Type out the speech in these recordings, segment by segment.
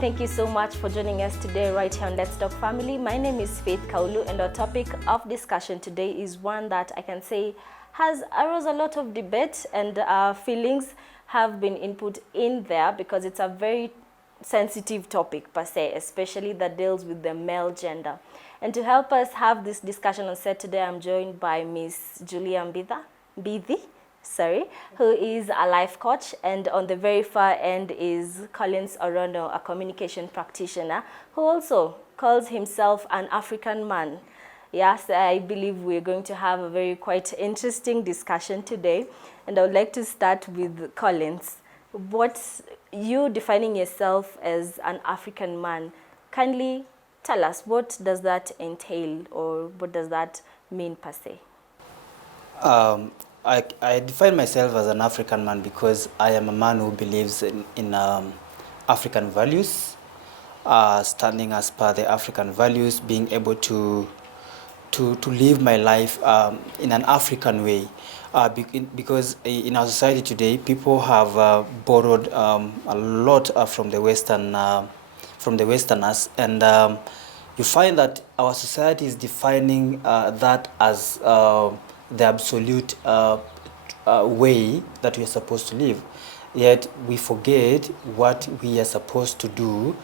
thank you so much for joining us today right here on Let's Talk Family. My name is Faith Kaulu, and our topic of discussion today is one that I can say has aroused a lot of debate, and feelings have been input in there because it's a very sensitive topic per se, especially that deals with the male gender. And to help us have this discussion on set today, I'm joined by Miss Julia Mbithi, who is a life coach, and on the very far end is Collins Orono, a communication practitioner, who also calls himself an African man. Yes, I believe we're going to have a very quite interesting discussion today, and I would like to start with Collins. What's you defining yourself as an African man? Kindly tell us, what does that entail, or what does that mean per se? I define myself as an African man because I am a man who believes in African values, standing as per the African values, being able to live my life in an African way. Because in our society today, people have borrowed a lot from the Westerners, and you find that our society is defining that as the absolute way that we are supposed to live. Yet we forget what we are supposed to do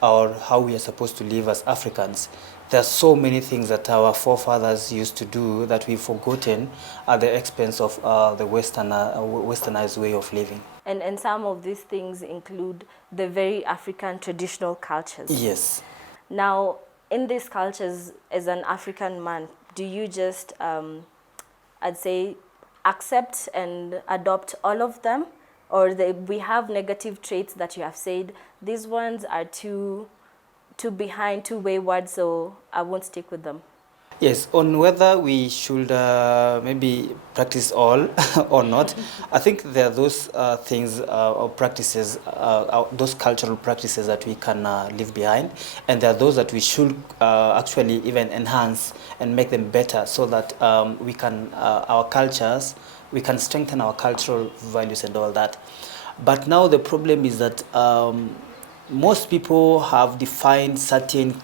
or how we are supposed to live as Africans. There are so many things that our forefathers used to do that we've forgotten at the expense of the westernized way of living. And some of these things include the very African traditional cultures. Yes. Now, in these cultures, as an African man, do you just I'd say accept and adopt all of them, or we have negative traits that you have said these ones are too behind, too wayward, so I won't stick with them? Yes, on whether we should maybe practice all or not, I think there are those things or practices, those cultural practices that we can leave behind, and there are those that we should actually even enhance and make them better, so that we can we can strengthen our cultural values and all that. But now the problem is that most people have defined certain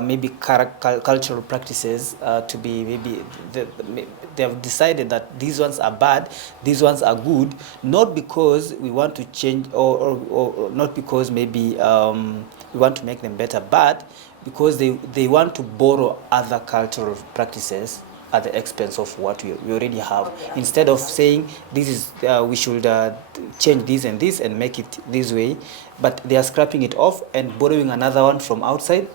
maybe cultural practices to be maybe they have decided that these ones are bad, these ones are good, not because we want to change or not because maybe we want to make them better, but because they want to borrow other cultural practices at the expense of what we already have. Instead of saying this is we should change this and this and make it this way, but they are scrapping it off and borrowing another one from outside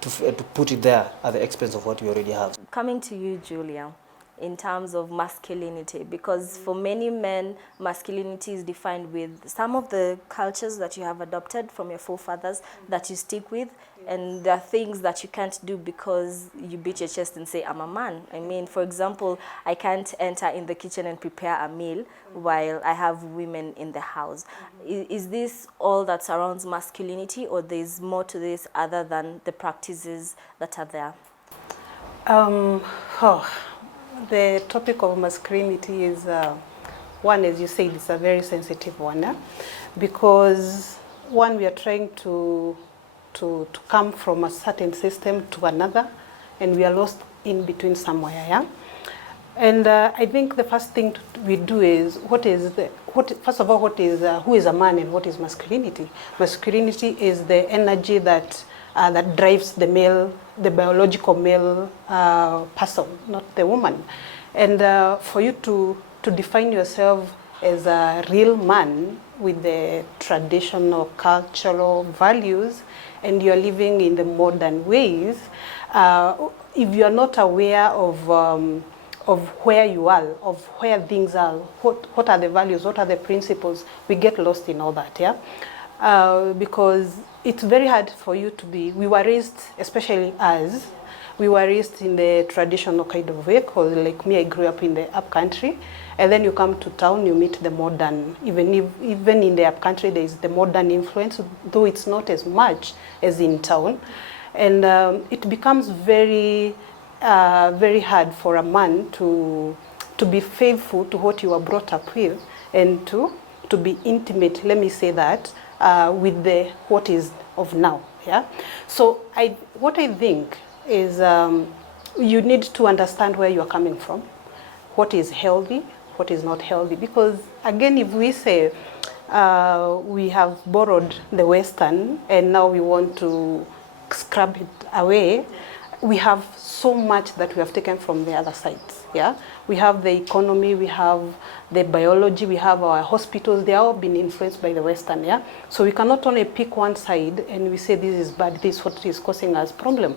to put it there at the expense of what we already have. Coming to you, Julia, in terms of masculinity, because for many men, masculinity is defined with some of the cultures that you have adopted from your forefathers that you stick with, and there are things that you can't do because you beat your chest and say, I'm a man. I mean, for example, I can't enter in the kitchen and prepare a meal while I have women in the house. Is this all that surrounds masculinity, or there's more to this other than the practices that are there? The topic of masculinity is one, as you said, it's a very sensitive one, because one, we are trying to come from a certain system to another, and we are lost in between somewhere. Yeah? And I think the first thing we do is first of all, who is a man and what is masculinity? Masculinity is the energy that drives the male, the biological male person, not the woman. And for you to define yourself as a real man with the traditional cultural values, and you're living in the modern ways, if you're not aware of where you are, of where things are, what are the values, what are the principles, we get lost in all that, yeah? Because it's very hard for you to be, we were raised, especially us, we were raised in the traditional kind of way, because like me, I grew up in the upcountry, and then you come to town, you meet the modern, even in the upcountry, there is the modern influence, though it's not as much as in town. And it becomes very hard for a man to be faithful to what you were brought up with, and to be intimate, let me say that, with the what is of now. Yeah. So what I think is you need to understand where you are coming from, what is healthy, what is not healthy. Because again, if we say we have borrowed the Western and now we want to scrub it away, we have so much that we have taken from the other sides. Yeah, we have the economy, we have the biology, we have our hospitals. They are all been influenced by the Western. Yeah, so we cannot only pick one side and we say this is bad, this is what is causing us problem.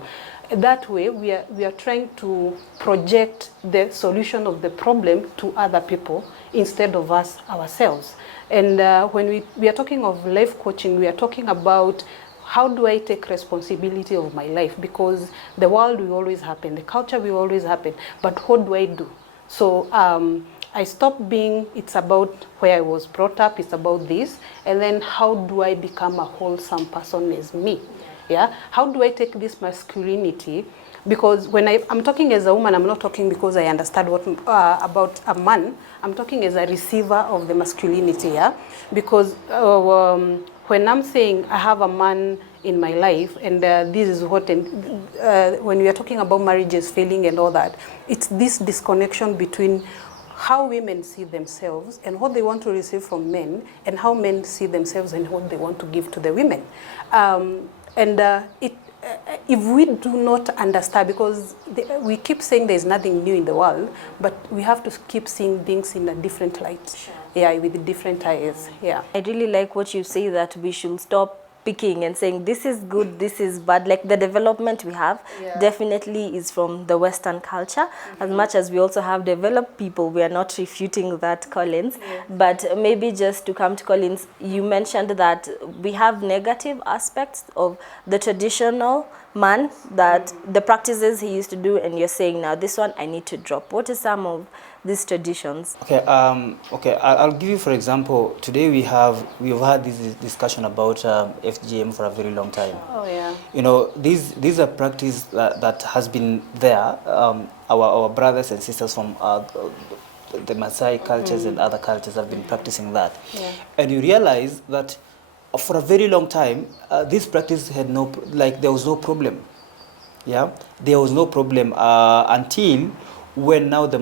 That way, we are trying to project the solution of the problem to other people instead of us ourselves. And when we are talking of life coaching, we are talking about how do I take responsibility of my life? Because the world will always happen, the culture will always happen, but what do I do? So I stopped being, it's about where I was brought up, it's about this, and then how do I become a wholesome person as me? Yeah, how do I take this masculinity? Because when I'm talking as a woman, I'm not talking because I understand what about a man. I'm talking as a receiver of the masculinity. Yeah, because when I'm saying I have a man in my life and this is what, when we are talking about marriages failing and all that, it's this disconnection between how women see themselves and what they want to receive from men, and how men see themselves and what they want to give to the women. If we do not understand, because we keep saying there's nothing new in the world, but we have to keep seeing things in a different light. Sure. Yeah, with different eyes. Yeah. I really like what you say, that we should stop picking and saying this is good, this is bad. Like the development we have definitely is from the Western culture. As much as we also have developed people, we are not refuting that, Collins. But maybe just to come to Collins, you mentioned that we have negative aspects of the traditional man, that the practices he used to do, and you're saying now this one I need to drop. What are some of these traditions? Okay, I'll give you, for example, today we've had this discussion about FGM for a very long time. Oh yeah. You know, these are practice that has been there. Our brothers and sisters from the Maasai cultures and other cultures have been practicing that. Yeah. And you realize that for a very long time, this practice had there was no problem. Yeah, there was no problem until when now the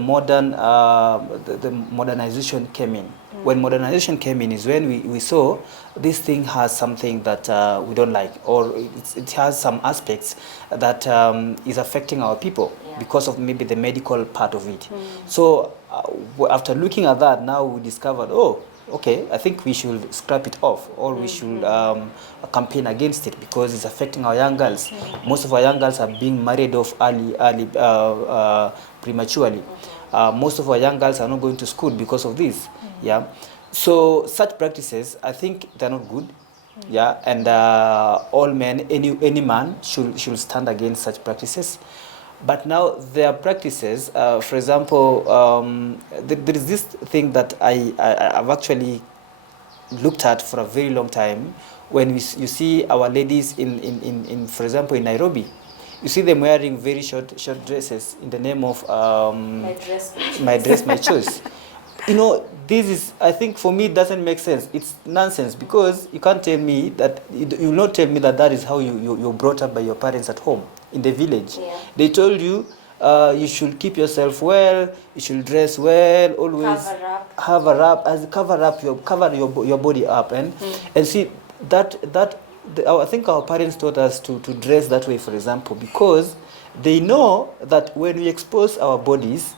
modernization came in. When modernization came in is when we saw this thing has something that we don't like, or it has some aspects that is affecting our people because of maybe the medical part of it. So after looking at that, now we discovered, oh, okay, I think we should scrap it off, or we should campaign against it because it's affecting our young girls. Most of our young girls are being married off early prematurely. Most of our young girls are not going to school because of this. Yeah, so such practices, I think they're not good. Yeah, and all men, any man should stand against such practices. But now there are practices, for example, there is this thing that I've actually looked at for a very long time. When you see our ladies in for example, in Nairobi, you see them wearing very short dresses in the name of my dress, my choice. You know, this is, I think for me, it doesn't make sense. It's nonsense, because you can't tell me that, you will not tell me that is how you're brought up by your parents at home, in the village. Yeah. They told you, you should keep yourself well, you should dress well, always cover your body up, and see I think our parents taught us to dress that way, for example, because they know that when we expose our bodies,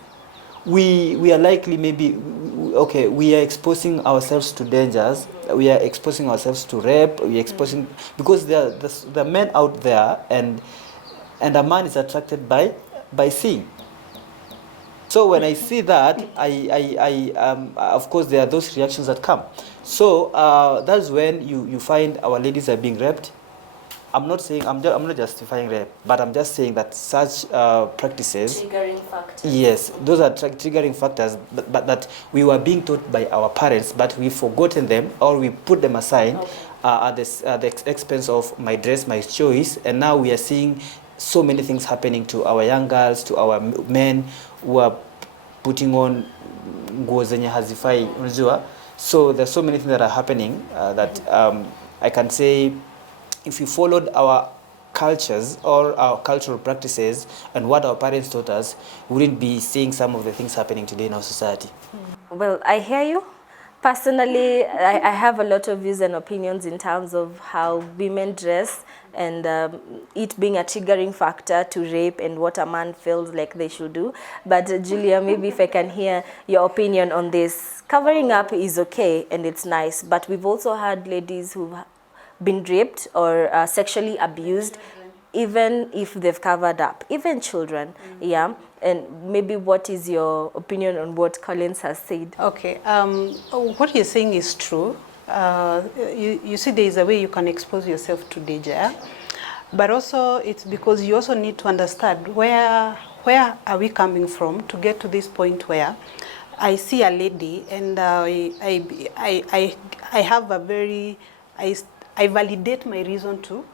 we are likely we are exposing ourselves to dangers, we are exposing ourselves to rape, we are exposing, because there are men out there, and a man is attracted by seeing. So when I see that, I of course there are those reactions that come. So that's when you find our ladies are being raped. I'm not justifying rape, but I'm just saying that such practices, triggering factors. Yes, those are triggering factors, but that we were being taught by our parents, but we've forgotten them, or we put them aside at the expense of my dress, my choice, and now we are seeing so many things happening to our young girls, to our men who are putting on nguo zenye hazifai, unajua. So there's so many things that are happening that I can say if we followed our cultures or our cultural practices and what our parents taught us, we wouldn't be seeing some of the things happening today in our society. Well, I hear you. Personally, I have a lot of views and opinions in terms of how women dress and it being a triggering factor to rape and what a man feels like they should do. But Julia, maybe if I can hear your opinion on this. Covering up is okay and it's nice, but we've also had ladies who've been raped or sexually abused, even if they've covered up, even children. Yeah. And maybe what is your opinion on what Collins has said? Okay, what you're saying is true. You see, there is a way you can expose yourself to danger, but also it's because you also need to understand where are we coming from to get to this point where I see a lady and I have a very, I validate my reason to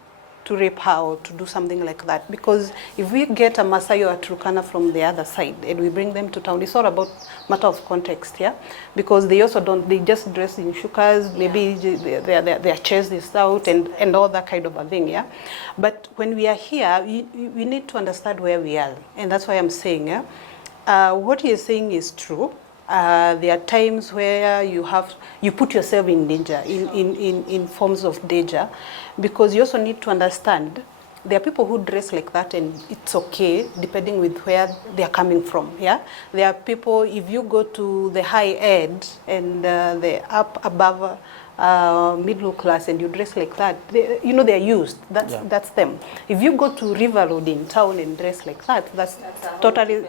rape her or to do something like that. Because if we get a Maasai or a Turkana from the other side and we bring them to town, it's all about matter of context, yeah? Because they also don't, they just dress in shukas, maybe their chest is out and all that kind of a thing, yeah? But when we are here, we need to understand where we are. And that's why I'm saying, yeah? What you're saying is true. There are times where you put yourself in danger, in forms of danger, because you also need to understand there are people who dress like that and it's okay depending with where they are coming from. Yeah, there are people, if you go to the high end and the up above middle class and you dress like that, they're used. That's them. If you go to River Road in town and dress like that, that's totally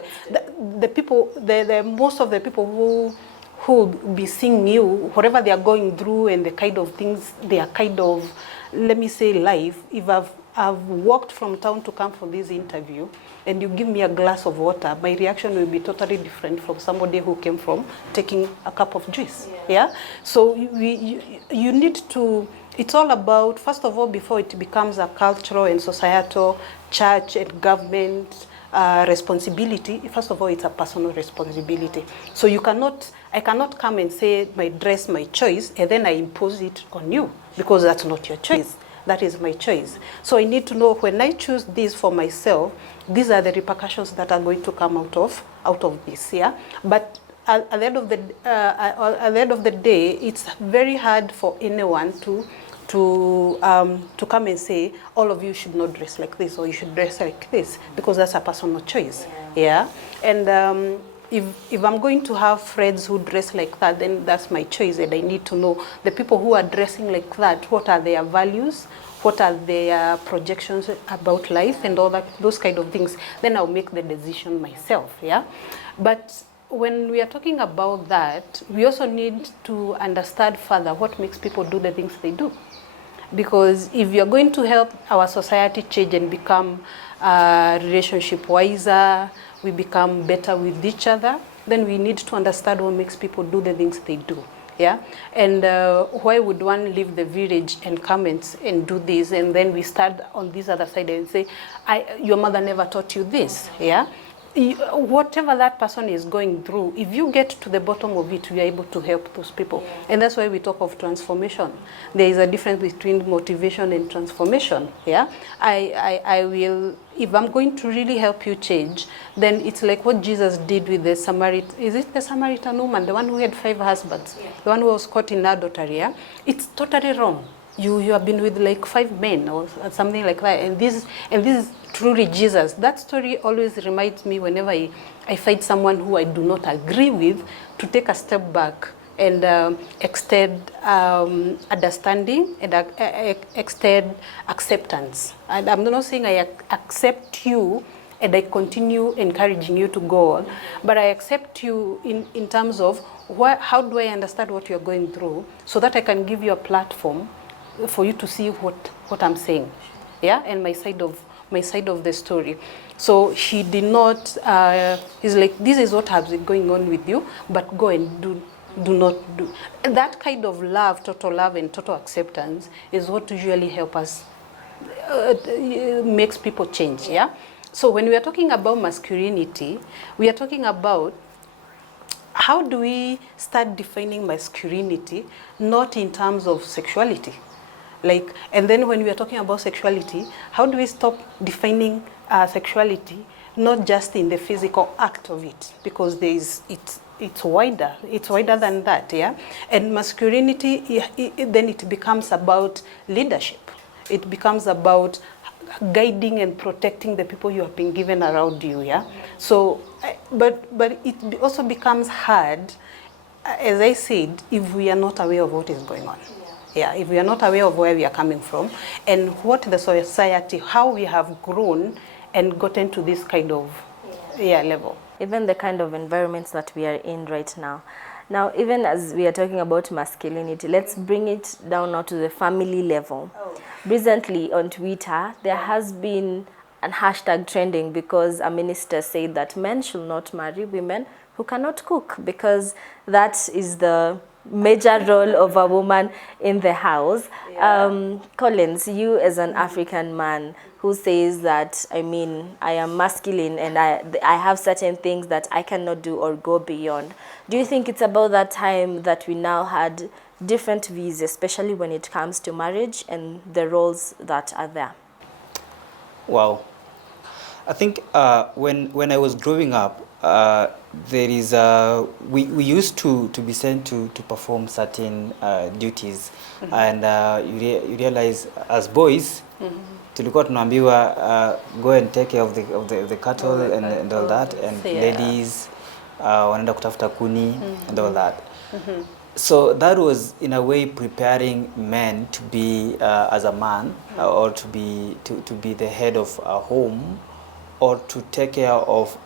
the people. The most of the people who be seeing you, whatever they are going through and the kind of things they are kind of, let me say, life. If I've walked from town to come for this interview and you give me a glass of water, my reaction will be totally different from somebody who came from taking a cup of juice. Yeah? So you need to, it's all about, first of all, before it becomes a cultural and societal, church and government responsibility, first of all, it's a personal responsibility. So I cannot come and say my dress, my choice, and then I impose it on you, because that's not your choice. That is my choice. So I need to know when I choose this for myself, these are the repercussions that are going to come out of this. Yeah. But at the end of the day, it's very hard for anyone to come and say all of you should not dress like this or you should dress like this, because that's a personal choice. Yeah. And if I'm going to have friends who dress like that, then that's my choice, and I need to know the people who are dressing like that, what are their values, what are their projections about life and all that, those kind of things. Then I'll make the decision myself, yeah? But when we are talking about that, we also need to understand further what makes people do the things they do. Because if you're going to help our society change and become relationship wiser, we become better with each other, then we need to understand what makes people do the things they do. Yeah, and why would one leave the village and come and do this, and then we start on this other side and say, your mother never taught you this, yeah? Whatever that person is going through, if you get to the bottom of it, we are able to help those people. And that's why we talk of transformation. There is a difference between motivation and transformation. Yeah, I will, if I'm going to really help you change, then it's like what Jesus did with the Samaritan woman, the one who had 5 husbands, the one who was caught in adultery. Yeah? It's totally wrong. You have been with like 5 men or something like that, and this is truly Jesus. That story always reminds me whenever I find someone who I do not agree with, to take a step back and extend understanding and extend acceptance. And I'm not saying I accept you and I continue encouraging you to go on, but I accept you in terms of how do I understand what you're going through, so that I can give you a platform for you to see what I'm saying, yeah, and my side of the story. So he did not. He's like, this is what has been going on with you, but go and do not do. And that kind of love, total love and total acceptance, is what usually help us, makes people change. Yeah. So when we are talking about masculinity, we are talking about how do we start defining masculinity, not in terms of sexuality. Like, and then when we are talking about sexuality, how do we stop defining sexuality not just in the physical act of it, because there is it's wider. It's wider than that, yeah. And masculinity, then it becomes about leadership. It becomes about guiding and protecting the people you have been given around you, yeah. So, but it also becomes hard, as I said, if we are not aware of what is going on. Yeah, if we are not aware of where we are coming from and what the society, how we have grown and gotten to this kind of level. Even the kind of environments that we are in right now. Now, even as we are talking about masculinity, let's bring it down now to the family level. Recently on Twitter, there has been an hashtag trending because a minister said that men should not marry women who cannot cook, because that is the major role of a woman in the house. Collins, you as an African man who says that, I mean, I am masculine and I have certain things that I cannot do or go beyond. Do you think it's about that time that we now had different views, especially when it comes to marriage and the roles that are there? Wow. I think when I was growing up, there is we used to be sent to perform certain duties, and you realize as boys, tulikuwa tunaambiwa go and take care of the cattle and all that, and ladies wanaenda kutafuta kuni and all that. So that was in a way preparing men to be as a man, or to be the head of a home, or to take care of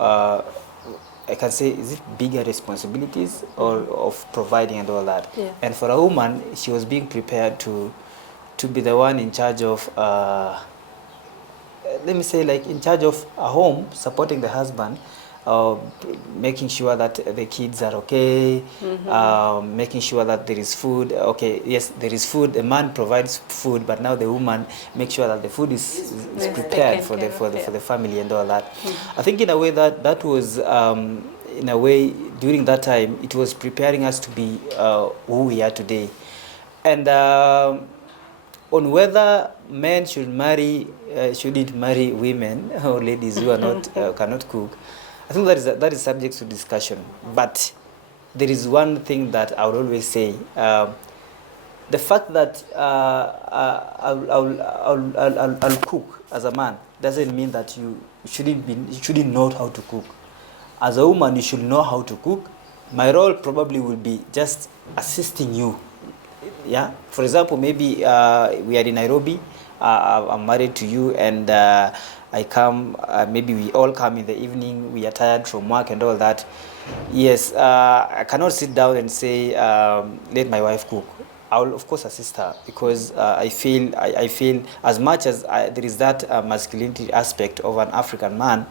I can say, is it bigger responsibilities or of providing and all that. And for a woman, she was being prepared to be the one in charge of let me say, like, in charge of a home, supporting the husband, making sure that the kids are okay, making sure that there is food. Okay, yes, there is food. The man provides food, but now the woman makes sure that the food is prepared for the family and all that. I think in a way that was in a way during that time it was preparing us to be who we are today, and on whether men shouldn't marry women or ladies who are not cannot cook. I think that is subject to discussion, but there is one thing that I would always say: the fact that I'll cook as a man doesn't mean that you shouldn't know how to cook. As a woman, you should know how to cook. My role probably will be just assisting you. Yeah. For example, maybe we are in Nairobi. I'm married to you, and I come, maybe we all come in the evening, we are tired from work and all that. Yes, I cannot sit down and say, let my wife cook. I will, of course, assist her, because I feel as much as there is that masculinity aspect of an African man,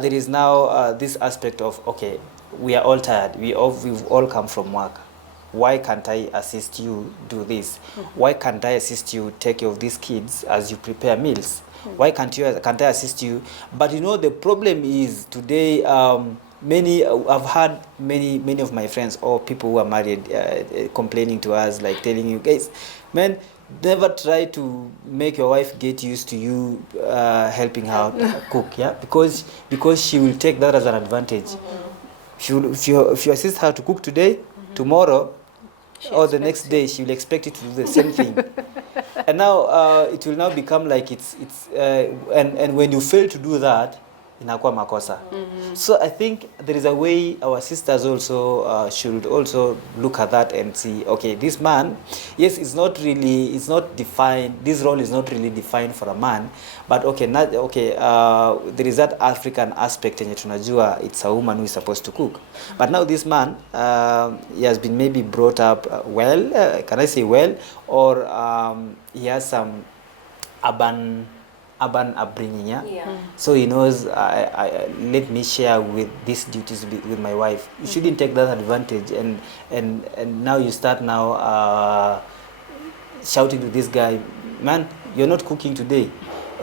there is now this aspect of, okay, we are all tired, we've all come from work. Why can't I assist you do this? Why can't I assist you take care of these kids as you prepare meals? Why can't I assist you? But you know, the problem is today, I've had many of my friends or people who are married complaining to us, like telling you, guys, man, never try to make your wife get used to you helping her cook, yeah, because she will take that as an advantage. If you assist her to cook today, tomorrow, or the next day, she will expect you to do the same thing. And now it will now become like and when you fail to do that, inakuwa makosa. So I think there is a way our sisters also should also look at that and see, okay, this man, yes, it's not defined, this role is not really defined for a man, but there is that African aspect yenye tunajua it's a woman who is supposed to cook. But now this man, he has been maybe brought up well, can I say well, or he has some urban upbringing, yeah? So he knows, let me share with these duties with my wife. You shouldn't take that advantage, and now you start shouting to this guy, man, you're not cooking today.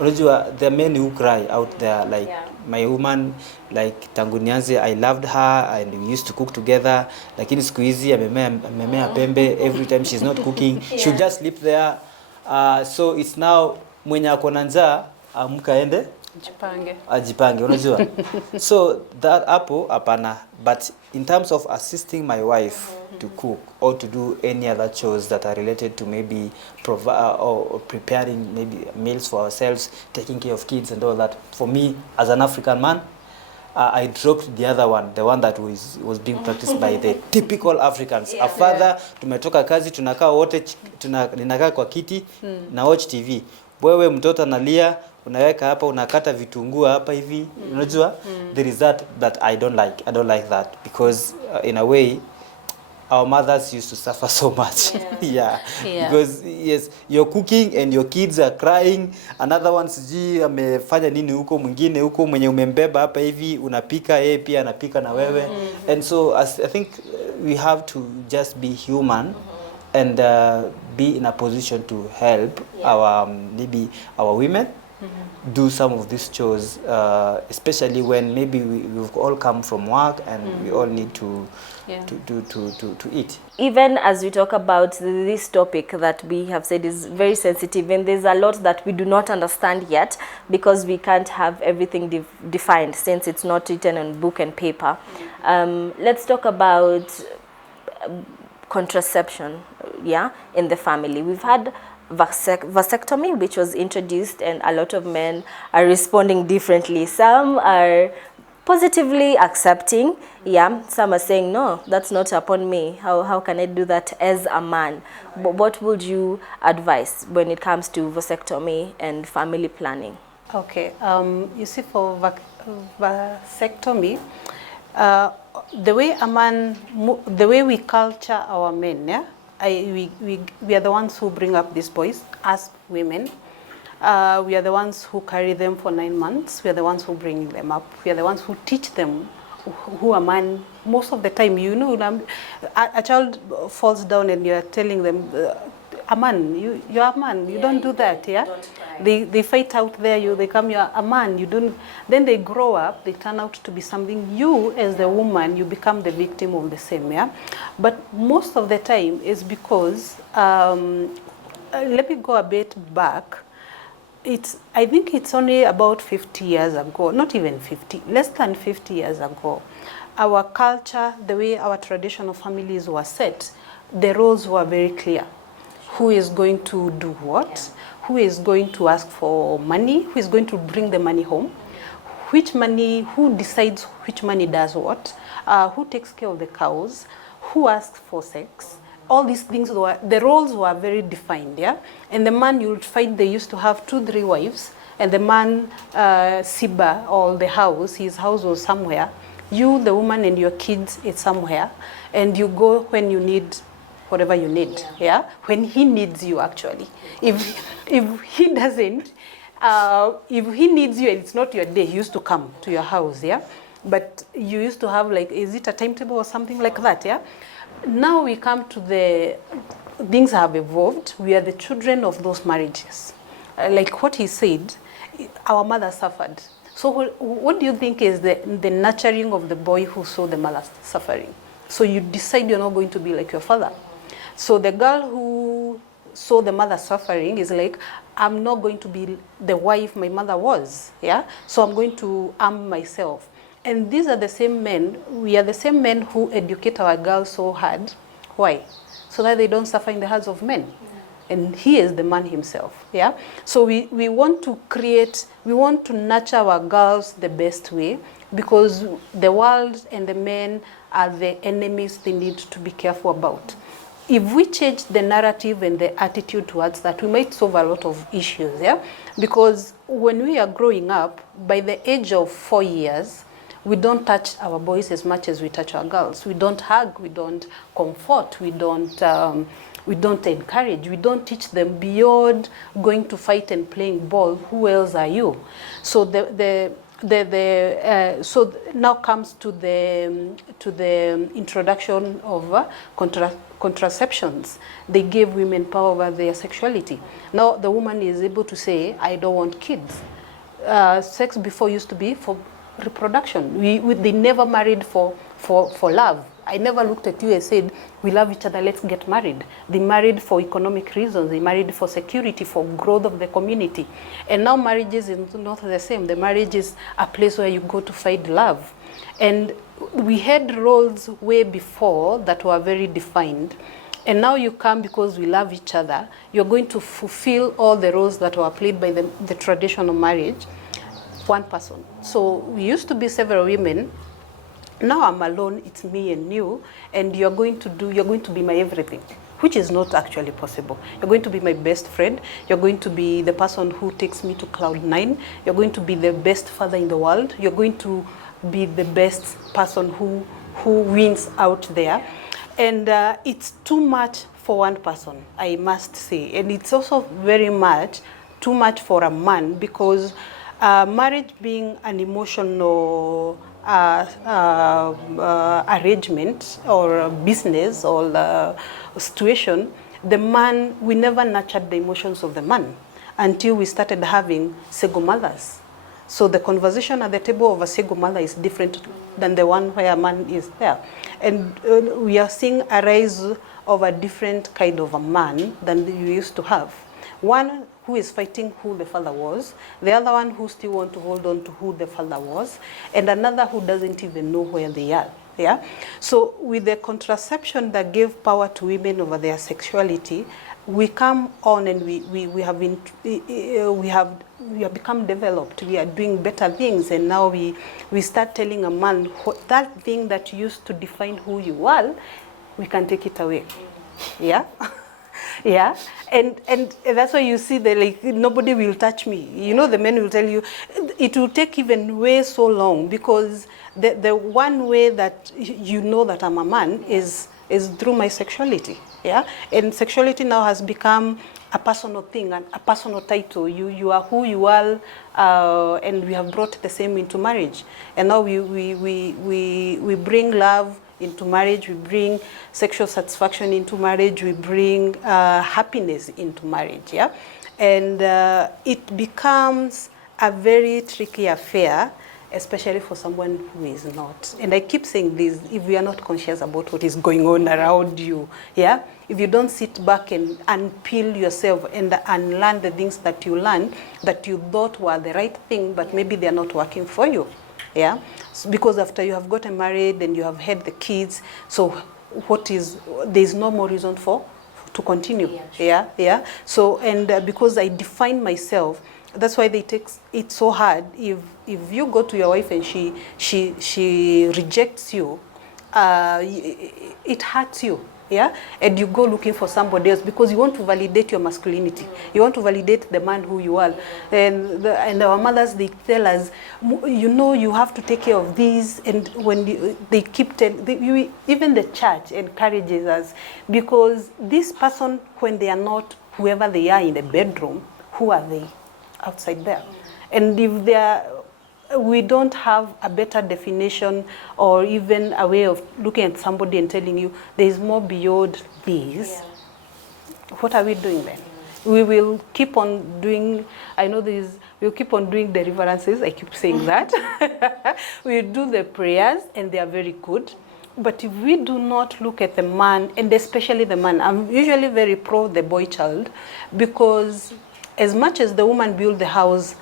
There are men who cry out there, like, my woman, like, tangu nianze, I loved her and we used to cook together, lakini siku hizi amemea pembe, every time she's not cooking, she'll just sleep there. So it's now mwenye ako na njaa amka ende ajipange, unajua. So that hapo hapana, but in terms of assisting my wife to cook or to do any other chores that are related to maybe or preparing maybe meals for ourselves, taking care of kids and all that, for me as an African man, I dropped the other one, the one that was being practiced by the typical Africans. A father, tumetoka kazi, tunakaa wote, ninakaa kwa kiti na watch TV. Wewe mtoto analia, unaweka hapa, unakata vitunguu hapa hivi, unajua? There is that I don't like that, because in a way our mothers used to suffer so much. Yeah. Because yes, you're cooking and your kids are crying. Another one siji amefanya nini huko, mwingine huko mwenye umembeba hapa hivi unapika, yeye pia anapika na wewe. And so I think we have to just be human and be in a position to help our maybe our women do some of these chores, especially when maybe we've all come from work and we all need to eat. Even as we talk about this topic that we have said is very sensitive, and there's a lot that we do not understand yet, because we can't have everything defined since it's not written on book and paper. Let's talk about contraception, in the family. We've had vasectomy, which was introduced, and a lot of men are responding differently. Some are positively accepting, some are saying, no, that's not upon me. How can I do that as a man? But what would you advise when it comes to vasectomy and family planning? Okay, you see, for vasectomy, the way we culture our men, we are the ones who bring up these boys as women. We are the ones who carry them for 9 months. We are the ones who bring them up. We are the ones who teach them who a man. Most of the time, a child falls down and you are telling them, a man, you're a man, you don't do that, They fight out there, they come, you're a man, you don't. Then they grow up, they turn out to be something. You, as the woman, you become the victim of the same, But most of the time is because, let me go a bit back. I think it's only about 50 years ago, not even 50, less than 50 years ago. Our culture, the way our traditional families were set, the roles were very clear. Who is going to do what? Who is going to ask for money? Who is going to bring the money home? Who decides which money does what? Who takes care of the cows? Who asks for sex? All these things, the roles were very defined, And the man, you would find they used to have 2-3 wives, and the man, Siba, or the house, his house was somewhere. You, the woman, and your kids, it's somewhere. And you go when you need whatever you need, When he needs you, actually. If he doesn't, if he needs you and it's not your day, he used to come to your house, But you used to have, like, is it a timetable or something like that, Now we come to things have evolved. We are the children of those marriages. Like what he said, our mother suffered. So what do you think is the nurturing of the boy who saw the mother suffering? So you decide you're not going to be like your father. So the girl who saw the mother suffering is like, I'm not going to be the wife my mother was, So I'm going to arm myself. And these are the same men, we are the same men who educate our girls so hard. Why? So that they don't suffer in the hands of men. And he is the man himself, So we want to nurture our girls the best way, because the world and the men are the enemies they need to be careful about. If we change the narrative and the attitude towards that, we might solve a lot of issues, Because when we are growing up, by the age of 4 years, we don't touch our boys as much as we touch our girls. We don't hug, we don't comfort, we don't encourage, we don't teach them beyond going to fight and playing ball. Who else are you? So so now comes to the introduction of contraceptions. They gave women power over their sexuality. Now the woman is able to say, I don't want kids. Sex before used to be for reproduction. They never married for love. I never looked at you and said, we love each other, let's get married. They married for economic reasons. They married for security, for growth of the community. And now marriages is not the same. The marriage is a place where you go to find love. And we had roles way before that were very defined. And now you come because we love each other. You're going to fulfill all the roles that were played by the traditional marriage, one person. So we used to be several women. Now I'm alone, it's me and you, and you're going to be my everything, which is not actually possible. You're going to be my best friend. You're going to be the person who takes me to cloud 9. You're going to be the best father in the world. You're going to be the best person who wins out there. And it's too much for one person, I must say. And it's also very much too much for a man, because marriage being an emotional arrangement or a business or situation, the man, we never nurtured the emotions of the man until we started having single mothers. So the conversation at the table of a single mother is different than the one where a man is there. And we are seeing a rise of a different kind of a man than we used to have. One who is fighting who the father was, the other one who still want to hold on to who the father was, and another who doesn't even know where they are. Yeah? So with the contraception that gave power to women over their sexuality, we come on and we have become developed. We are doing better things, and now we start telling a man that thing that used to define who you are, we can take it away. Yeah. Yeah, and that's why you see nobody will touch me. You know, the men will tell you it will take even way so long, because the one way that you know that I'm a man is through my sexuality. Yeah, and sexuality now has become a personal thing and a personal title. You are who you are, and we have brought the same into marriage. And now we bring love into marriage, we bring sexual satisfaction into marriage, we bring happiness into marriage, yeah? And it becomes a very tricky affair, especially for someone who is not. And I keep saying this, if we are not conscious about what is going on around you, yeah? If you don't sit back and unpeel yourself and unlearn the things that you learned that you thought were the right thing, but maybe they are not working for you. Yeah, so because after you have gotten married and you have had the kids, so there's no more reason to continue. Yeah, sure. Yeah. So because I define myself, that's why they take it so hard. If you go to your wife and she rejects you, it hurts you. Yeah, and you go looking for somebody else because you want to validate your masculinity. You want to validate the man who you are. And our mothers, they tell us, you know, you have to take care of these. And when they keep telling, even the church encourages us, because this person, when they are not whoever they are in the bedroom, who are they outside there? And if we don't have a better definition or even a way of looking at somebody and telling you there is more beyond this, yeah. What are we doing then? We will keep on doing, we'll keep on doing deliverances, I keep saying that. We do the prayers and they are very good. But if we do not look at the man, and especially the man, I'm usually very pro the boy child, because as much as the woman built her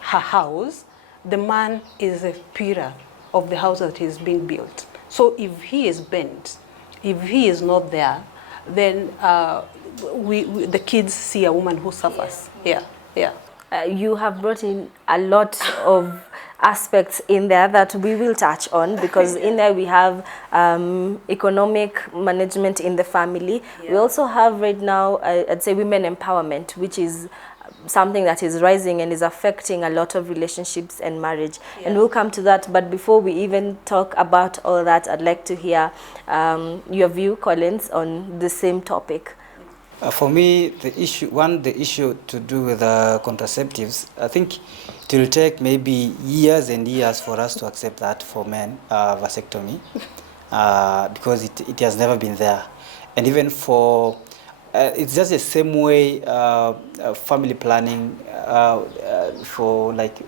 house, the man is a pillar of the house that is being built. So if he is bent, if he is not there, then the kids see a woman who suffers. Yeah. You have brought in a lot of aspects in there that we will touch on, because in there we have economic management in the family. Yeah. We also have right now, I'd say, women empowerment, which is something that is rising and is affecting a lot of relationships and marriage. Yeah. And we'll come to that. But before we even talk about all that, I'd like to hear your view, Collins, on the same topic. For me, the issue to do with contraceptives, I think it will take maybe years and years for us to accept that for men, vasectomy, because it has never been there. And even for it's just the same way family planning for like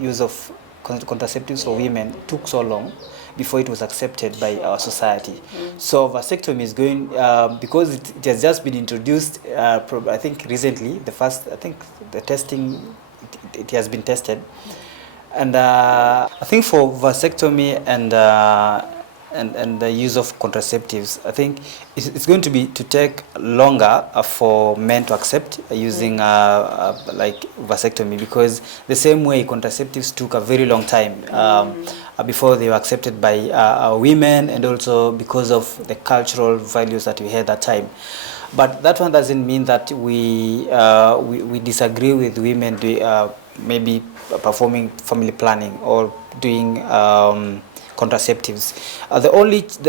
use of contraceptives for women took so long, before it was accepted by our society. So vasectomy is going, because it has just been introduced, I think recently, the testing, it has been tested. And I think for vasectomy and the use of contraceptives, I think it's going to take longer for men to accept using like vasectomy, because the same way contraceptives took a very long time before they were accepted by women, and also because of the cultural values that we had at that time. But that one doesn't mean that we disagree with women maybe performing family planning or doing contraceptives. The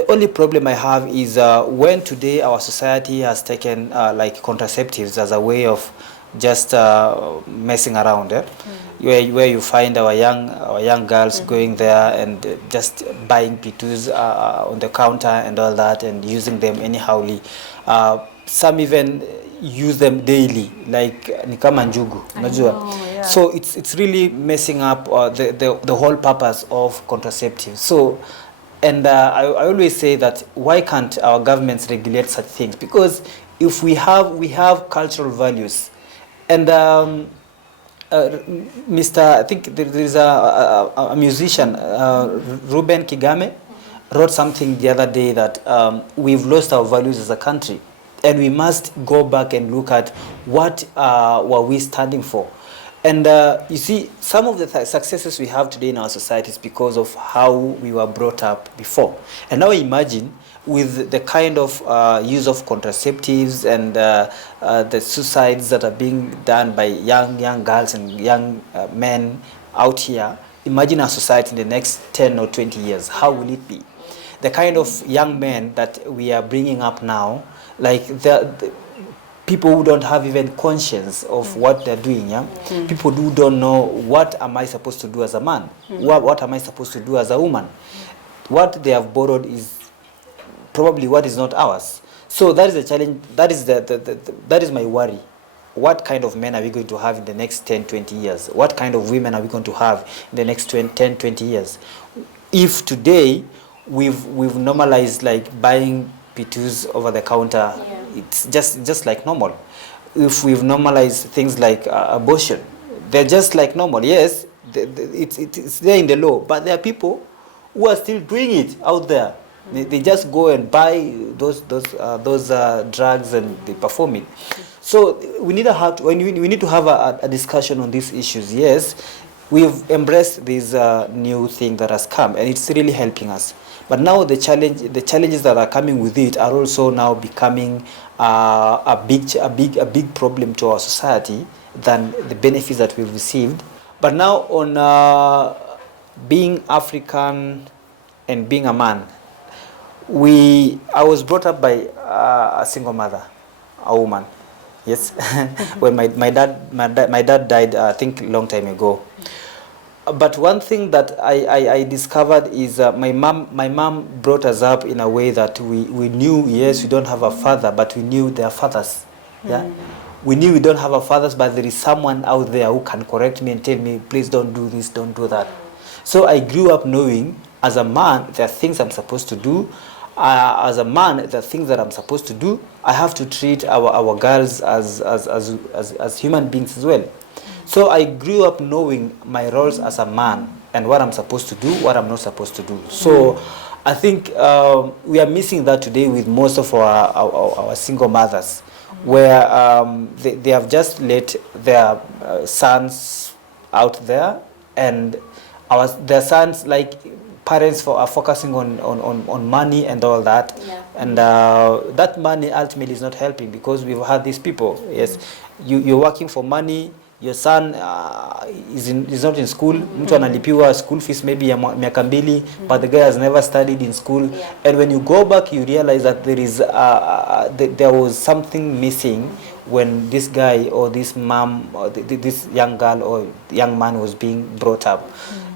only problem I have is when today our society has taken like contraceptives as a way of just messing around, where you find our young girls going there and just buying P2s on the counter and all that, and using them anyhowly. Some even use them daily, like ni kama njugu, unajua. So it's really messing up the whole purpose of contraceptives. So, and I always say that why can't our governments regulate such things? Because if we have cultural values, and I think there is a musician, Ruben Kigame, wrote something the other day that we've lost our values as a country, and we must go back and look at what were we standing for. And you see, some of the successes we have today in our society is because of how we were brought up before. And now imagine with the kind of use of contraceptives and the suicides that are being done by young girls and young men out here. Imagine our society in the next 10 or 20 years. How will it be? The kind of young men that we are bringing up now, like the people who don't have even conscience of what they're doing, people who don't know, what am I supposed to do as a man? What am I supposed to do as a woman? What they have borrowed is probably what is not ours. So that is the challenge. That is that is my worry. What kind of men are we going to have in the next 10, 20 years? What kind of women are we going to have in the next 10, 20 years? If today we've normalized like buying P2s over the counter, it's just like normal. If we've normalized things like abortion, they're just like normal. Yes, it's there in the law, but there are people who are still doing it out there. They just go and buy those drugs and they perform it. So we need to have a discussion on these issues. Yes, we've embraced this new thing that has come, and it's really helping us. But now the challenges that are coming with it are also now becoming a big problem to our society than the benefits that we've received. But now on being African and being a man, I was brought up by a single mother, a woman. Yes, when my dad died, I think a long time ago. But one thing that I discovered is my mom brought us up in a way that we knew, yes, we don't have a father, but we knew there are fathers. Yeah, we knew we don't have a fathers, but there is someone out there who can correct me and tell me, please don't do this, don't do that. So I grew up knowing, as a man, there are things I'm supposed to do. As a man, the things that I'm supposed to do, I have to treat our girls as human beings as well. So I grew up knowing my roles as a man and what I'm supposed to do, what I'm not supposed to do. So I think we are missing that today with most of our single mothers, where they have just let their sons out there, and their sons, like, parents are focusing on money and all that, and that money ultimately is not helping, because we've had these people. Yes, you're working for money. Your son is not in school. Mtu analipiwa school fees maybe ya miaka mbili, but the guy has never studied in school. And when you go back, you realize that there was something missing when this guy or this mom or this young girl or young man was being brought up.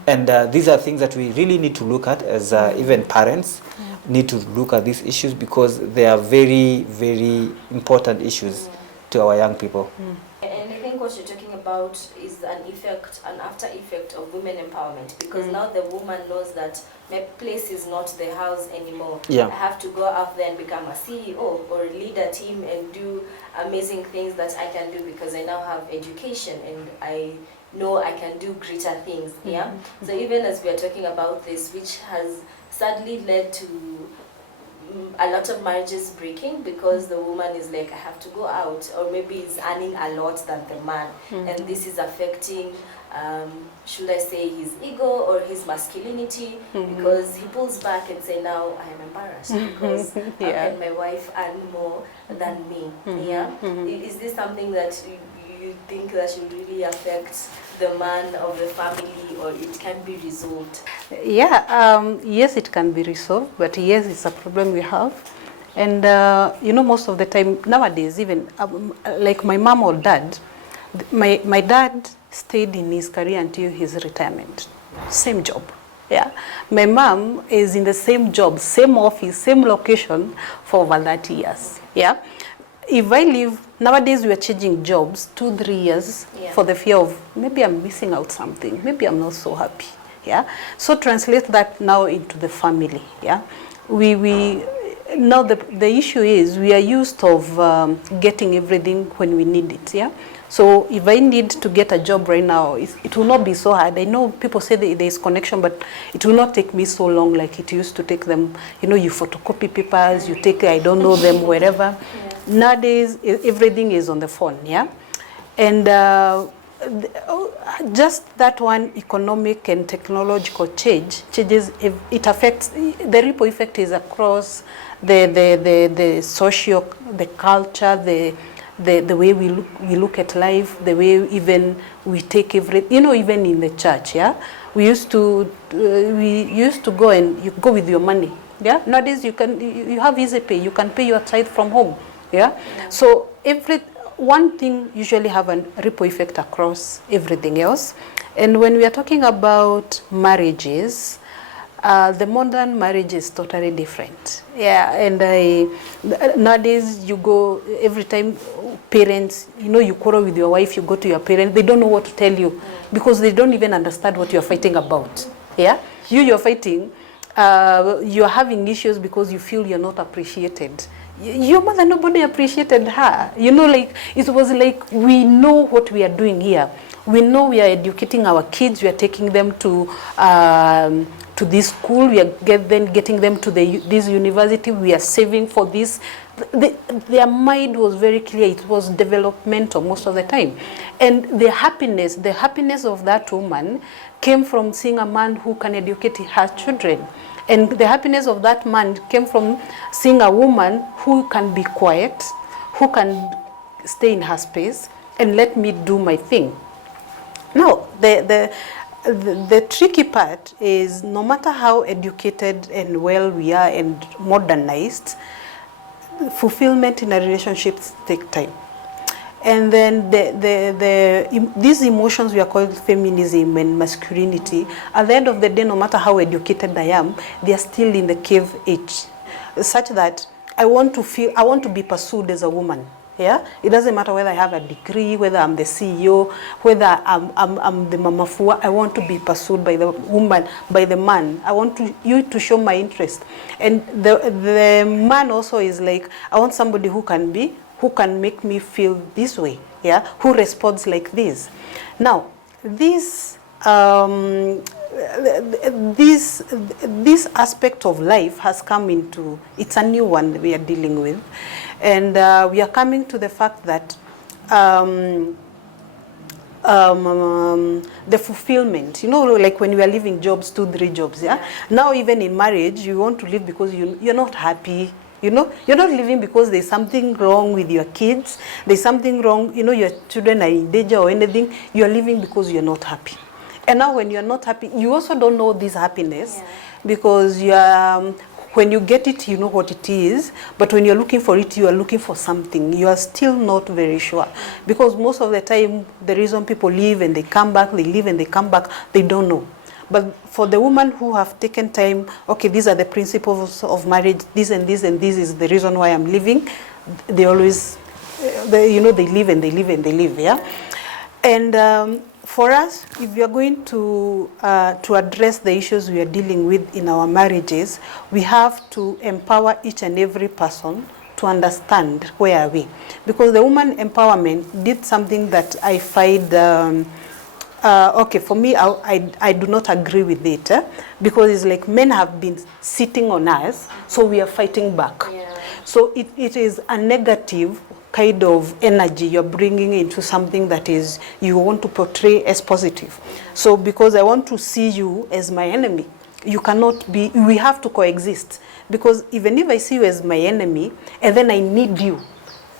And these are things that we really need to look at as even parents need to look at these issues, because they are very, very important issues to our young people. And I think what you're talking about about is an after effect of women empowerment, because now the woman knows that my place is not the house anymore. Yeah. I have to go out there and become a CEO or lead a team and do amazing things that I can do because I now have education and I know I can do greater things. Yeah. So even as we are talking about this, which has sadly led to a lot of marriages breaking because the woman is like, I have to go out, or maybe is earning a lot than the man, and this is affecting, should I say, his ego or his masculinity, because he pulls back and say, now I am embarrassed because how can my wife earn more than me? Yeah. Is this something that you think that should really affect the man of the family, or it can be resolved? Yeah, yes, it can be resolved, but yes, it's a problem we have. And you know, most of the time nowadays, even like my mom or dad, my dad stayed in his career until his retirement, same job. Yeah, my mom is in the same job, same office, same location for over 30 years. Yeah. If I leave, nowadays we are changing jobs 2-3 years for the fear of maybe I'm missing out something, maybe I'm not so happy. Yeah, so translate that now into the family. Yeah, we now the issue is we are used of getting everything when we need it. Yeah, so if I need to get a job right now, it will not be so hard. I know people say there is connection, but it will not take me so long like it used to take them. You know, you photocopy papers, you take, I don't know them, wherever. Nowadays, everything is on the phone, yeah? And just that one economic and technological changes, it affects, the ripple effect is across the social, the culture, the way we look at life, the way even we take you know, even in the church, yeah? We used to go and you go with your money, yeah? Nowadays, you have easy pay, you can pay your tithe from home. Yeah? So one thing usually have a ripple effect across everything else. And when we are talking about marriages, the modern marriage is totally different. Yeah, and nowadays you go, every time parents, you know, you quarrel with your wife, you go to your parents, they don't know what to tell you because they don't even understand what you're fighting about. Yeah? You're fighting, you're having issues because you feel you're not appreciated. Your mother, nobody appreciated her. You know, like, it was like, we know what we are doing here. We know we are educating our kids. We are taking them to this school. We are getting them to this university. We are saving for this. Their mind was very clear. It was developmental most of the time. And the happiness of that woman came from seeing a man who can educate her children. And the happiness of that man came from seeing a woman who can be quiet, who can stay in her space and let me do my thing. Now, the tricky part is no matter how educated and well we are and modernized, fulfillment in a relationship takes time. And then these emotions we are called feminism and masculinity, at the end of the day, no matter how educated I am, they are still in the cave age, such that I want to be pursued as a woman. Yeah, it doesn't matter whether I have a degree, whether I'm the CEO, whether I'm the mama fua. I want to be pursued by the woman, by the man. I want you to show my interest, and the man also is like, I want somebody who can make me feel this way, yeah, who responds like this. Now, this aspect of life has come into, it's a new one we are dealing with, and we are coming to the fact that the fulfillment, you know, like when we are leaving jobs, 2-3 jobs, yeah? Now even in marriage, you want to leave because you're not happy. You know, you're not living because there's something wrong with your kids. There's something wrong, you know, your children are in danger or anything. You're living because you're not happy. And now when you're not happy, you also don't know this happiness because when you get it, you know what it is. But when you're looking for it, you are looking for something. You are still not very sure. Because most of the time, the reason people leave and they come back, they leave and they come back, they don't know. But for the women who have taken time, okay, these are the principles of marriage, this and this and this is the reason why I'm leaving, they always, you know, they live and they live and they live, yeah? And for us, if we are going to address the issues we are dealing with in our marriages, we have to empower each and every person to understand where are we. Because the woman empowerment did something that I find, okay, for me, I do not agree with it. Because it's like men have been sitting on us, so we are fighting back. Yeah. So it is a negative kind of energy you're bringing into something that is you want to portray as positive. So because I want to see you as my enemy, you cannot be, we have to coexist. Because even if I see you as my enemy and then I need you,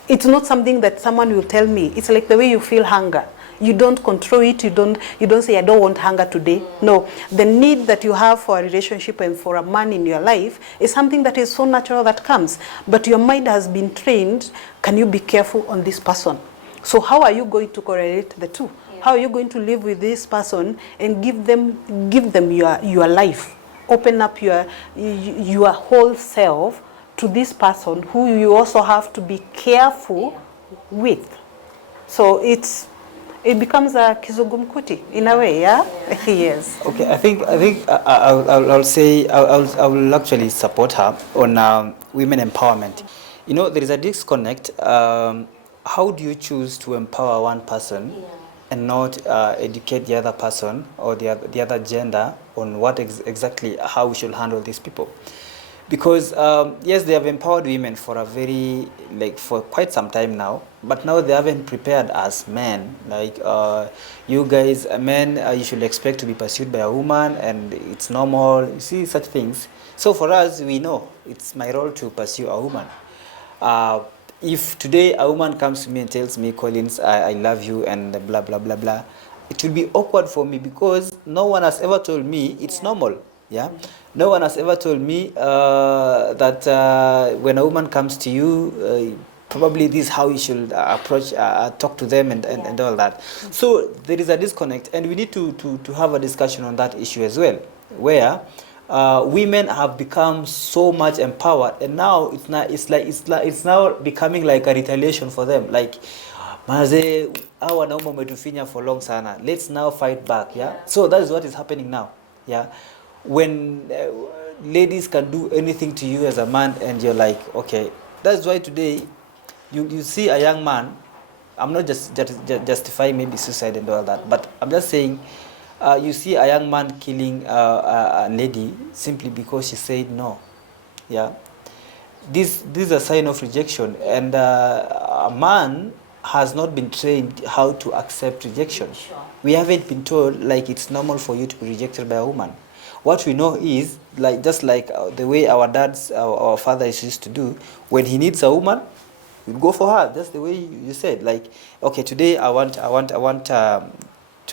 it's not something that someone will tell me. It's like the way you feel hunger. You don't control it. You don't say, I don't want hunger today. No, the need that you have for a relationship and for a man in your life is something that is so natural that comes. But your mind has been trained, can you be careful on this person? So how are you going to correlate the two? Yeah. How are you going to live with this person and give them your life? Open up your whole self to this person who you also have to be careful with. So it becomes a kizungumkuti in a way, yeah? Yes. Okay, I think I'll say I will actually support her on women empowerment. You know, there is a disconnect. How do you choose to empower one person and not educate the other person or the other gender on what exactly how we should handle these people? Because yes, they have empowered women for for quite some time now, but now they haven't prepared us men. Like you guys, men, you should expect to be pursued by a woman, and it's normal. You see such things. So for us, we know it's my role to pursue a woman. If today a woman comes to me and tells me, Collins, I love you and blah blah blah blah, it will be awkward for me because no one has ever told me it's normal. Yeah, no one has ever told me that when a woman comes to you, probably this is how you should approach, talk to them and all that. So there is a disconnect, and we need to have a discussion on that issue as well, where women have become so much empowered, and now it's now becoming like a retaliation for them. Like, maze, hawa wanaume wametufinya for long sana. Let's now fight back. Yeah. So that is what is happening now. Yeah. When ladies can do anything to you as a man, and you're like, okay, that's why today you see a young man. I'm not just justifying maybe suicide and all that, but I'm just saying you see a young man killing a lady simply because she said no. Yeah, this is a sign of rejection, and a man has not been trained how to accept rejection. Sure. We haven't been told like it's normal for you to be rejected by a woman. What we know is, like, just like the way our dads, our fathers used to do, when he needs a woman, we go for her. That's the way you said. Like, okay, today I want to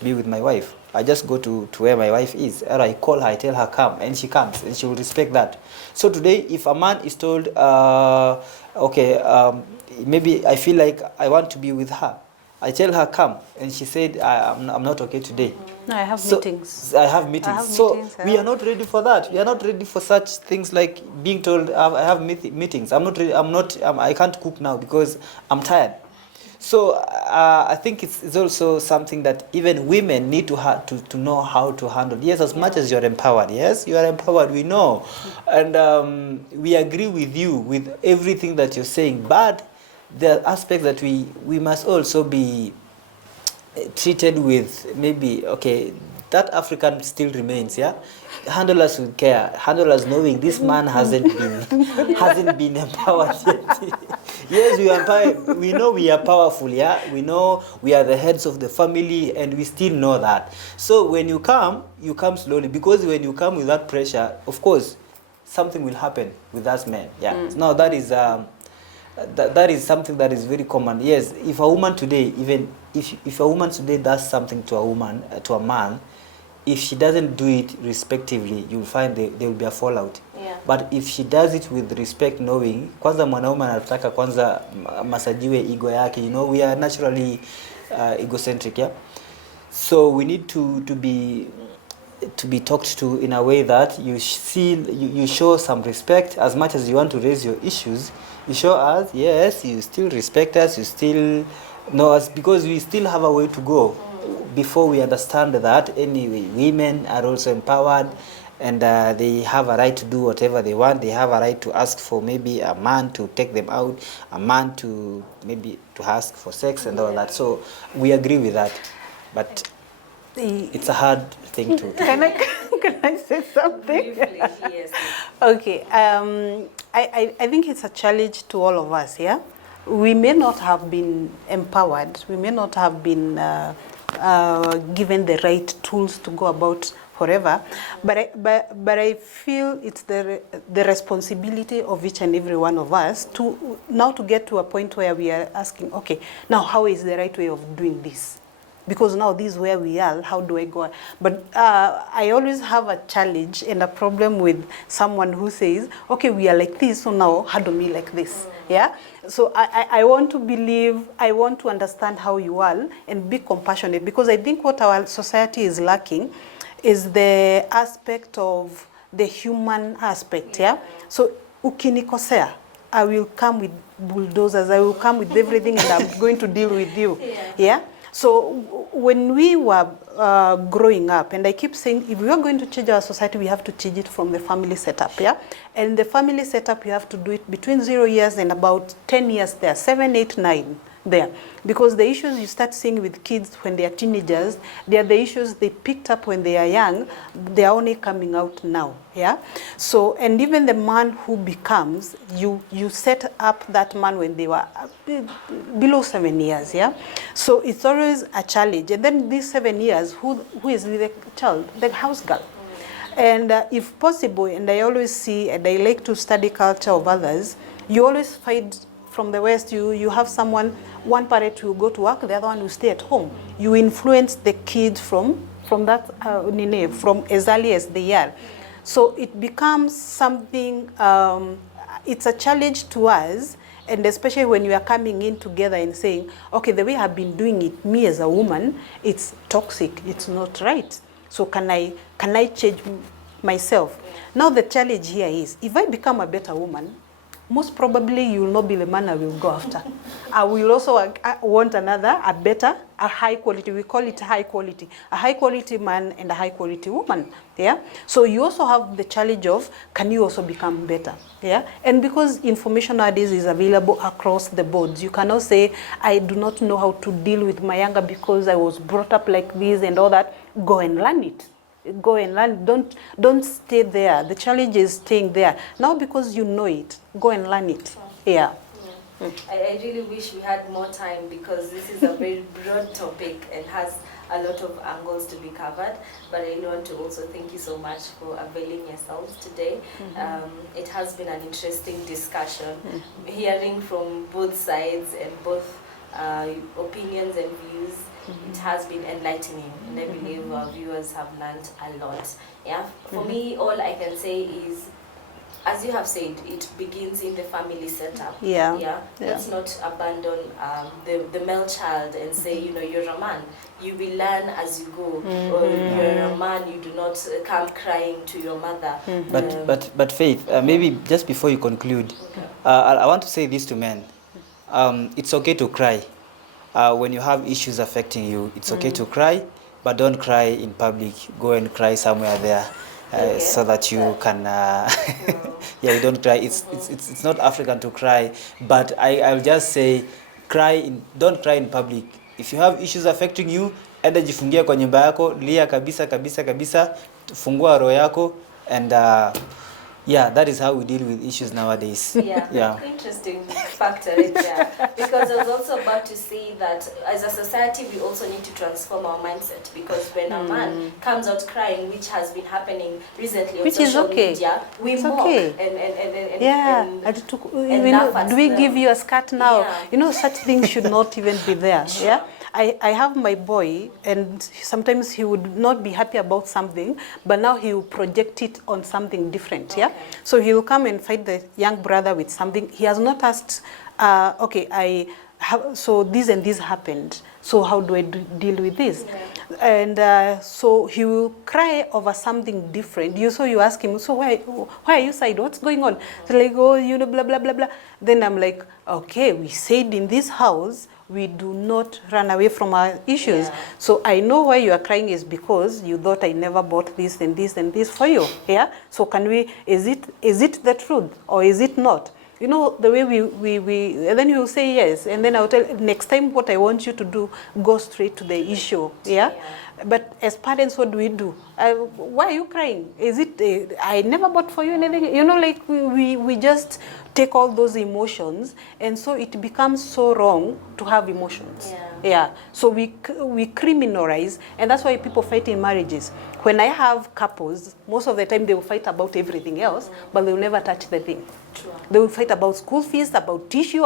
be with my wife. I just go to where my wife is, or I call her, I tell her come, and she comes, and she will respect that. So today, if a man is told, okay, maybe I feel like I want to be with her, I tell her come, and she said I'm not okay today. No, I have meetings. I have meetings. We are not ready for that. We are not ready for such things like being told I have meetings. I'm not ready. I can't cook now because I'm tired. So I think it's also something that even women need to know how to handle. Yes, as much as you're empowered. Yes, you are empowered. We know, and we agree with you with everything that you're saying. But there are aspects that we must also be treated with. Maybe, okay, that African still remains, yeah. Handle us with care. Handle us knowing this man hasn't been empowered yet. Yes, we are empowered. We know we are powerful, yeah. We know we are the heads of the family, and we still know that. So when you come slowly, because when you come with that pressure, of course, something will happen with us men. Yeah. Now that is that is something that is very common. Yes, if a woman today, even if a woman today does something to a man, if she doesn't do it respectively, you'll find there will be a fallout. Yeah. But if she does it with respect, knowing, kwanza mwanaume anataka kwanza masajiwe ego yake, you know, we are naturally egocentric, yeah. So we need to be talked to in a way that you show some respect. As much as you want to raise your issues, you show us, yes, you still respect us, you still No, it's because we still have a way to go before we understand that anyway, women are also empowered, and they have a right to do whatever they want. They have a right to ask for maybe a man to take them out, a man to maybe to ask for sex and all that. So we agree with that, but it's a hard thing to. Can I can I say something? Briefly, yes. Okay. I think it's a challenge to all of us. Yeah, we may not have been empowered. We may not have been given the right tools to go about forever, but I feel it's the responsibility of each and every one of us to now to get to a point where we are asking, okay, now how is the right way of doing this? Because now this is where we are, how do I go? But I always have a challenge and a problem with someone who says, okay, we are like this, so now handle me like this. Yeah? So I want to believe, I want to understand how you are and be compassionate, because I think what our society is lacking is the aspect of the human aspect. Yeah? So ukinikosea, I will come with bulldozers, I will come with everything and I'm going to deal with you. Yeah? So when we were growing up, and I keep saying, if we are going to change our society, we have to change it from the family setup, yeah? And the family setup, you have to do it between 0 years and about 10 years there, 7, 8, 9 there. Because the issues you start seeing with kids when they are teenagers, they are the issues they picked up when they are young, they are only coming out now, yeah? So, and even the man who becomes, you set up that man when they were below 7 years, yeah? So it's always a challenge. And then these 7 years, who is with the child? The house girl. And if possible, and I always see, and I like to study culture of others, you always find from the West, you have someone, one parent will go to work, the other one will stay at home. You influence the kids from that, from as early as they are. So it becomes something, it's a challenge to us, and especially when you are coming in together and saying, okay, the way I've been doing it, me as a woman, it's toxic, it's not right. So can I change myself? Now the challenge here is, if I become a better woman, most probably you will not be the man I will go after. I will also want another, a better, a high quality. We call it high quality. A high quality man and a high quality woman. Yeah. So you also have the challenge of, can you also become better? Yeah. And because information nowadays is available across the boards, you cannot say, I do not know how to deal with my younger because I was brought up like this and all that. Go and learn it. Go and learn. Don't stay there. The challenge is staying there. Now because you know it, go and learn it. Yeah. I really wish we had more time, because this is a very broad topic and has a lot of angles to be covered. But I want to also thank you so much for availing yourselves today. It has been an interesting discussion, hearing from both sides and both opinions and views. It has been enlightening, and I believe our viewers have learned a lot. Yeah. For me, all I can say is, as you have said, it begins in the family setup. Yeah. Yeah. Let's not abandon the male child and say, you know, you're a man. You will learn as you go. Or you're a man. You do not come crying to your mother. But Faith, maybe just before you conclude, I want to say this to men. It's okay to cry. When you have issues affecting you, it's okay to cry, but don't cry in public. Go and cry somewhere there, so that you can. Yeah, you don't cry. It's not African to cry, but I'll just say, don't cry in public. If you have issues affecting you, enda jifungia kwa nyumba yako, lia kabisa, fungua roho yako, and yeah, that is how we deal with issues nowadays. Yeah. Interesting factor right there. Because I was also about to say that as a society, we also need to transform our mindset. Because when a man comes out crying, which has been happening recently on social media, we mock and laugh at do we them. give you a skirt now? Yeah. You know, such things should not even be there. Yeah. I have my boy, and sometimes he would not be happy about something, but now he will project it on something different. Yeah. So he will come and fight the young brother with something. He has not asked, so this and this happened. So how do I deal with this? And so he will cry over something different. You ask him, so why are you sad? What's going on? So like, oh, you know, blah, blah, blah, blah. Then I'm like, okay, we said in this house, we do not run away from our issues. Yeah. So I know why you are crying is because you thought I never bought this and this and this for you. Yeah. So can we? Is it the truth or is it not? You know, the way we and then you will say yes, and then I'll tell next time what I want you to do, go straight to the issue. Yeah. But as parents, what do we do? Why are you crying? Is it I never bought for you anything? You know, like we just take all those emotions, and so it becomes so wrong to have emotions. Yeah. So we criminalize, and that's why people fight in marriages. When I have couples, most of the time they will fight about everything else, but they will never touch the thing. They will fight about school fees, about tissue,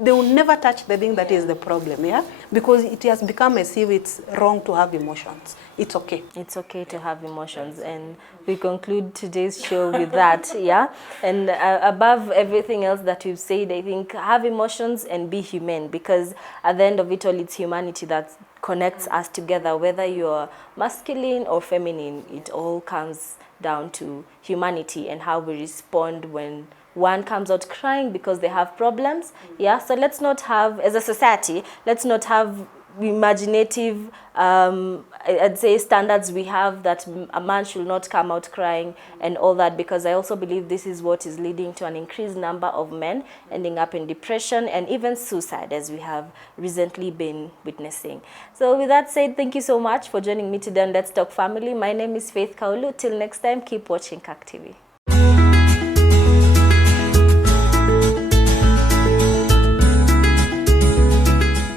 they will never touch the thing that is the problem, yeah? Because it has become as if it's wrong to have emotions. It's okay. It's okay to have emotions, and we conclude today's show with that, yeah? And above everything else that we've said, I think have emotions and be human, because at the end of it all, it's humanity that connects us together, whether you're masculine or feminine. It all comes down to humanity and how we respond when one comes out crying because they have problems. Yeah, so let's not have, as a society, let's not have imaginative, I'd say, standards we have that a man should not come out crying and all that, because I also believe this is what is leading to an increased number of men ending up in depression and even suicide, as we have recently been witnessing. So with that said, thank you so much for joining me today on Let's Talk Family. My name is Faith Kaulu. Till next time, keep watching CAC TV.